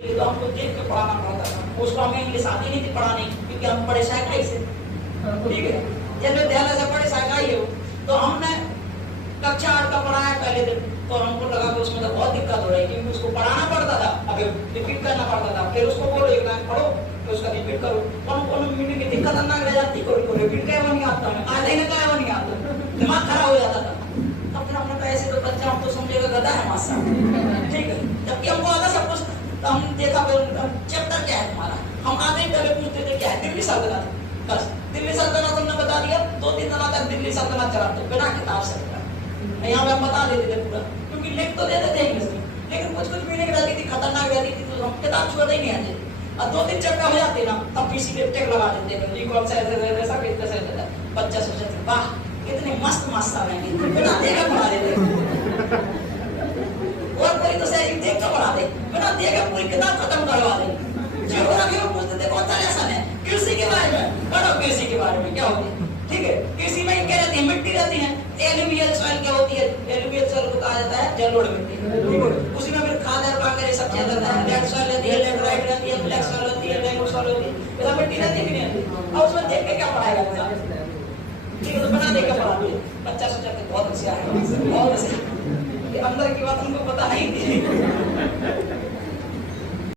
तो हमको देख के पढ़ाना पड़ता था। उसको हमें इंग्लिश आती नहीं थी पढ़ाने, क्योंकि हम पढ़े सरकारी से, ठीक है, जैसे विद्यालय से पढ़े सरकारी हो। तो हमने कक्षा 8 का पढ़ाया पहले दिन, तो हमको लगा कि उसमें तो बहुत दिक्कत हो रही है, क्योंकि उसको पढ़ाना पड़ता था, अब रिपीट करना पड़ता था। फिर उसको बोलो एक लाइन पढ़ो तो उसका रिपीट करो, कौन मीनिंग की दिक्कत ना रह जाती, कोई रिपीट क्या नहीं आता, आधे ने क्या नहीं आता, दिमाग खराब हो जाता था। तब फिर हमने कहा ऐसे तो बच्चा हम तो समझेगा गधा है हमारे साथ, ठीक है, जबकि हमको आता सब कुछ। तो हम देखा चैप्टर क्या है तुम्हारा, हम आधे पहले पूछते थे क्या है, दिल्ली सल्तनत, बस दिल्ली सल्तनत हमने बता दिया। 2-3 दिन तक दिल्ली सल्तनत चलाते बिना किताब से, यहाँ पे हम बता देते थे पूरा, क्योंकि लिख तो देते थे इंग्लिश में, लेकिन कुछ मीनिंग रहती थी, खतरनाक रहती थी, तो हम किताब छुआते ही नहीं आते। और 2-3 चैप्टर हो जाते ना, तब किसी के टेक लगा देते थे, रिकॉल से ऐसा कितना से देता, बच्चा सोचते थे वाह कितने मस्त मस्त आएंगे, बिना देखे पढ़ा देते, और कोई तो सही देख कर पढ़ा दे, बिना देखे पूरी किताब खत्म करवा दे। ज्योग्राफी में पूछते थे कौन सा लेसन है, कृषि के बारे में पढ़ो, कृषि के बारे में क्या होती है, ठीक है, कृषि में क्या रहती है, मिट्टी रहती है, एलुवियल सॉइल क्या होती है, एलुवियल सॉइल को कहा जाता है जलोढ़ मिट्टी, उसी में फिर खाद वगैरह सब चीज रहता है, रेड सॉइल रहती है, लेटराइट रहती है, ब्लैक सॉइल रहती है, लेमन सॉइल होती है, ऐसा मिट्टी रहती है कि नहीं, और उसमें देख के क्या पढ़ाएगा बच्चा, ठीक है, तो बना देख के पढ़ाते हैं। बच्चा सोचा कि बहुत होशियार है, बहुत होशियार, अंदर की बात हमको पता नहीं थी।